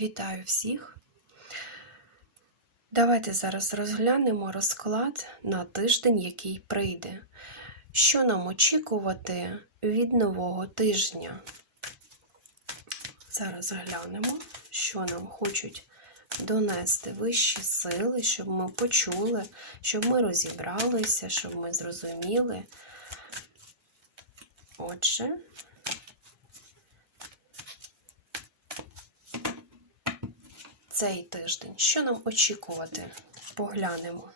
Вітаю всіх. Давайте зараз розглянемо розклад на тиждень, який прийде. Що нам очікувати від нового тижня? Зараз глянемо, що нам хочуть донести вищі сили, щоб ми почули, щоб ми розібралися, щоб ми зрозуміли. Отже, цей тиждень. Що нам очікувати? Поглянемо.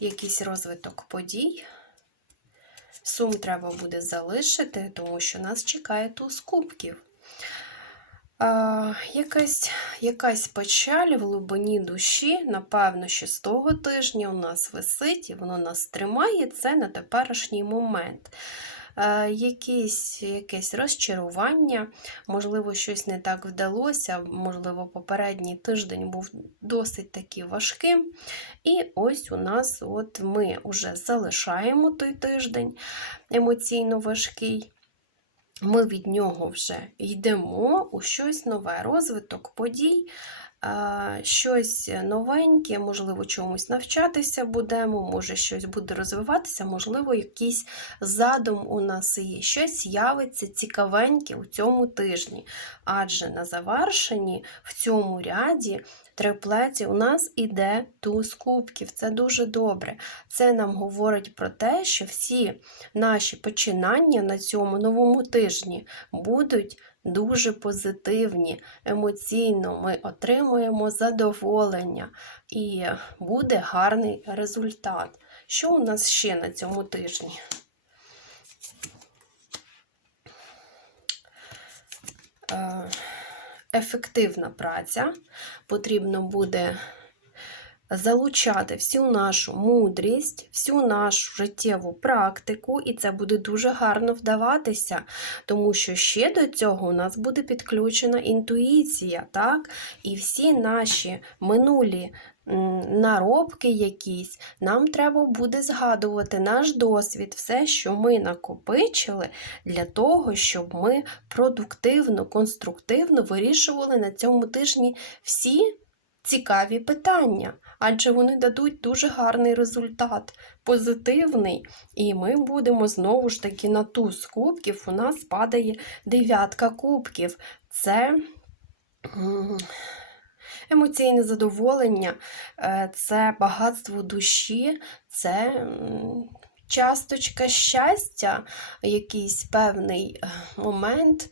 Якийсь розвиток подій. Сум треба буде залишити, тому що нас чекає туз кубків. А, якась, якась печаль в глибині душі, напевно, що з того тижня у нас висить і воно нас тримає це на теперішній момент. Е, якісь, якесь розчарування, можливо, щось не так вдалося, можливо, попередній тиждень був досить таки важким. І ось у нас от ми вже залишаємо той тиждень емоційно важкий. Ми від нього вже йдемо у щось нове, розвиток подій, щось новеньке, можливо, чомусь навчатися будемо, може щось буде розвиватися, можливо, якийсь задум у нас є. Щось з'явиться цікавеньке у цьому тижні. Адже на завершенні в цьому ряді триплеті у нас іде туз кубків. Це дуже добре. Це нам говорить про те, що всі наші починання на цьому новому тижні будуть дуже позитивні. Емоційно ми отримуємо задоволення і буде гарний результат. Що у нас ще на цьому тижні? Е, ефективна праця. Потрібно буде залучати всю нашу мудрість, всю нашу життєву практику, і це буде дуже гарно вдаватися, тому що ще до цього у нас буде підключена інтуїція, так? І всі наші минулі. Наробки якісь, нам треба буде згадувати наш досвід, все, що ми накопичили, для того, щоб ми продуктивно, конструктивно вирішували на цьому тижні всі цікаві питання, адже вони дадуть дуже гарний результат, позитивний. І ми будемо знову ж таки на туз кубків. У нас падає дев'ятка кубків. Це. Емоційне задоволення, е, це багатство душі, це часточка щастя, якийсь певний е, момент,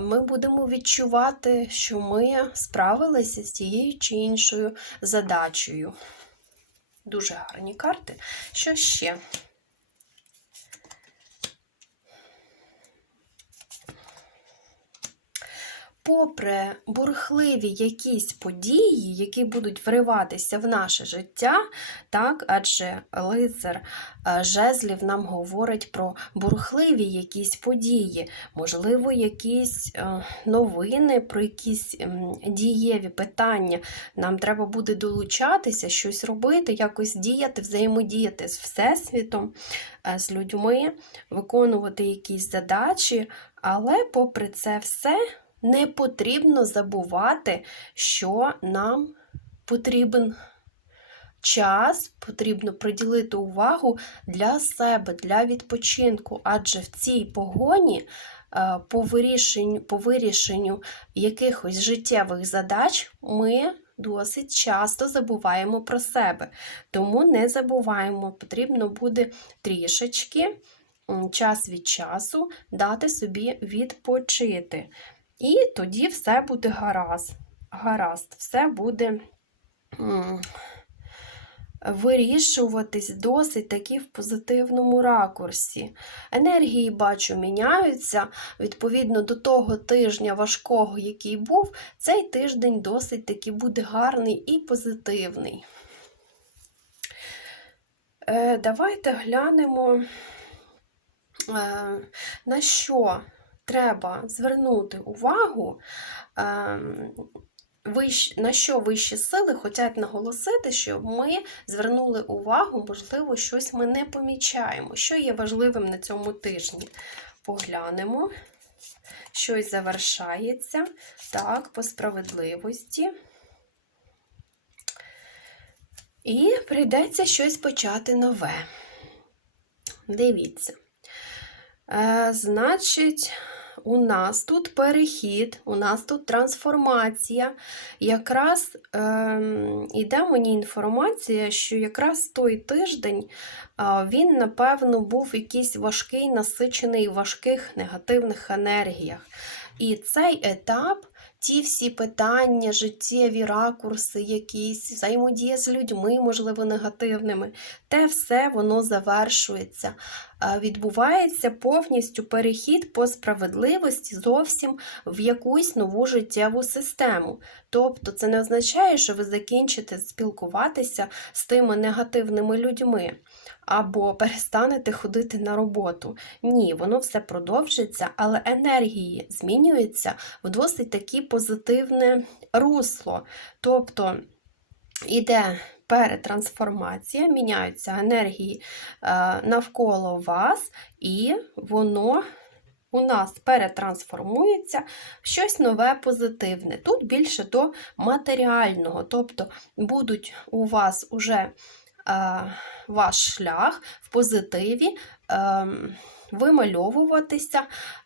ми будемо відчувати, що ми справилися з тією чи іншою задачею. Дуже гарні карти. Що ще? Попри бурхливі якісь події, які будуть вриватися в наше життя, так, адже лицар е, жезлів нам говорить про бурхливі якісь події, можливо, якісь е, новини, про якісь дієві питання. Нам треба буде долучатися, щось робити, якось діяти, взаємодіяти з Всесвітом, е, з людьми, виконувати якісь задачі, але попри це все не потрібно забувати, що нам потрібен час, потрібно приділити увагу для себе, для відпочинку, адже в цій погоні. Е, по вирішенню, по вирішенню якихось життєвих задач ми досить часто забуваємо про себе. Тому не забуваємо, потрібно буде трішечки час від часу дати собі відпочити. І тоді все буде гаразд. Гаразд, все буде вирішуватись досить таки в позитивному ракурсі. Енергії, бачу, міняються. Відповідно до того тижня важкого, який був, цей тиждень досить таки буде гарний і позитивний. Е, Давайте глянемо, е, на що треба звернути увагу, ем, на що вищі сили хочуть наголосити, щоб ми звернули увагу, можливо, щось ми не помічаємо, що є важливим на цьому тижні. Поглянемо, щось завершається. Так, по справедливості. І прийдеться щось почати нове. Дивіться. Е, Значить, у нас тут перехід, у нас тут трансформація. Якраз е, мені інформація, що якраз той тиждень е, він, напевно, був якийсь важкий, насичений в важких негативних енергіях. І цей етап ті всі питання, життєві ракурси, якісь, взаємодія з людьми, можливо, негативними, те все воно завершується. Відбувається повністю перехід по справедливості зовсім в якусь нову життєву систему. Тобто це не означає, що ви закінчите спілкуватися з тими негативними людьми або перестанете ходити на роботу. Ні, воно все продовжиться, але енергії змінюються в досить таке позитивне русло. Тобто іде перетрансформація, міняються енергії е, навколо вас, і воно. У нас перетрансформується в щось нове позитивне. Тут більше до матеріального, тобто будуть у вас уже ваш шлях в позитиві ем, вимальовуватися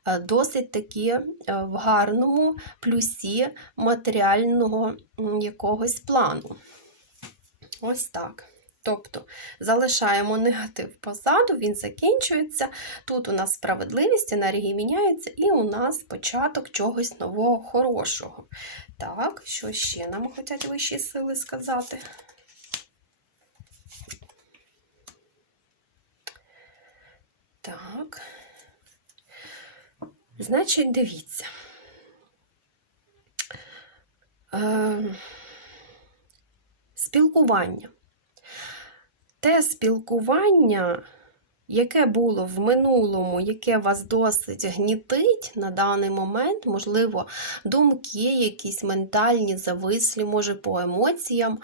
е, досить таки е, в гарному плюсі матеріального якогось плану. Ось так. Тобто залишаємо негатив позаду, він закінчується. Тут у нас справедливість, енергії міняються, і у нас початок чогось нового, хорошого. Так, що ще нам хочуть вищі сили сказати? Так. Значить, дивіться. Е, Спілкування. Те спілкування яке було в минулому, яке вас досить гнітить на даний момент, можливо, думки, якісь ментальні, завислі, може, по емоціям,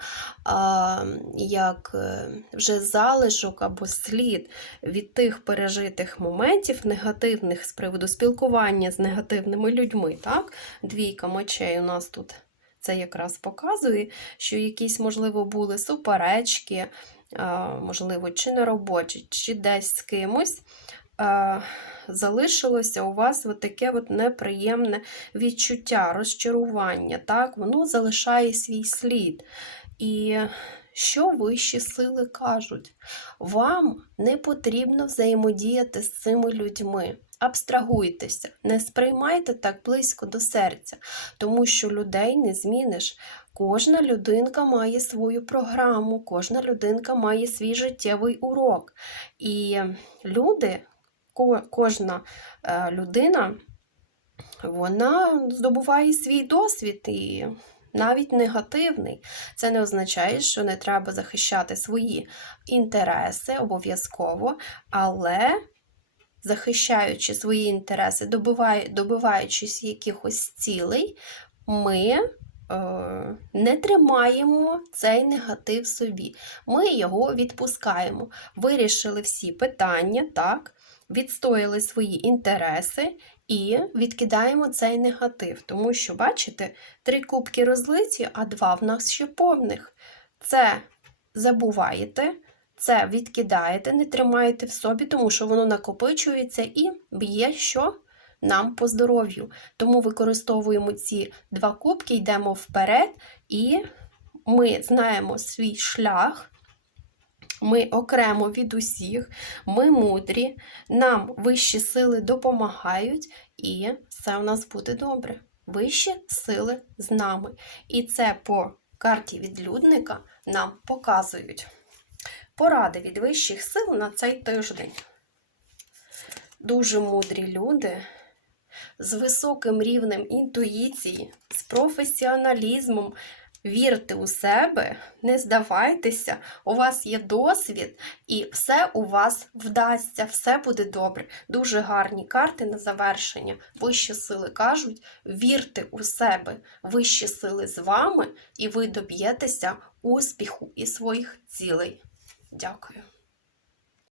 як е, вже залишок або слід від тих пережитих моментів, негативних з приводу спілкування з негативними людьми. так? Двійка мочей у нас тут це якраз показує, що якісь, можливо, були суперечки можливо, чи на роботі, чи десь з кимось, залишилося у вас от таке от неприємне відчуття, розчарування. Так? Воно залишає свій слід. І що вищі сили кажуть? Вам не потрібно взаємодіяти з цими людьми. Абстрагуйтеся, не сприймайте так близько до серця, тому що людей не зміниш. Кожна людинка має свою програму, кожна людинка має свій життєвий урок. І люди, кожна е, людина, вона здобуває свій досвід і навіть негативний. Це не означає, що не треба захищати свої інтереси обов'язково, але захищаючи свої інтереси, добиваючись якихось цілей, ми Е, не тримаємо цей негатив собі. Ми його відпускаємо. Вирішили всі питання, так, відстояли свої інтереси і відкидаємо цей негатив. Тому що, бачите, три кубки розлиті, а два в нас ще повних. Це забуваєте. Це відкидаєте, не тримаєте в собі, тому що воно накопичується і б'є що? нам по здоров'ю. Тому використовуємо ці два кубки, йдемо вперед, і ми знаємо свій шлях. Ми окремо від усіх, ми мудрі, нам вищі сили допомагають, і все у нас буде добре. Вищі сили з нами. І це по карті відлюдника нам показують. Поради від вищих сил на цей тиждень. Дуже мудрі люди з високим рівнем інтуїції, з професіоналізмом. Вірте у себе, не здавайтеся, у вас є досвід, і все у вас вдасться, все буде добре. Дуже гарні карти на завершення. Вищі сили кажуть: вірте у себе, вищі сили з вами, і ви доб'єтеся успіху і своїх цілей. Дякую.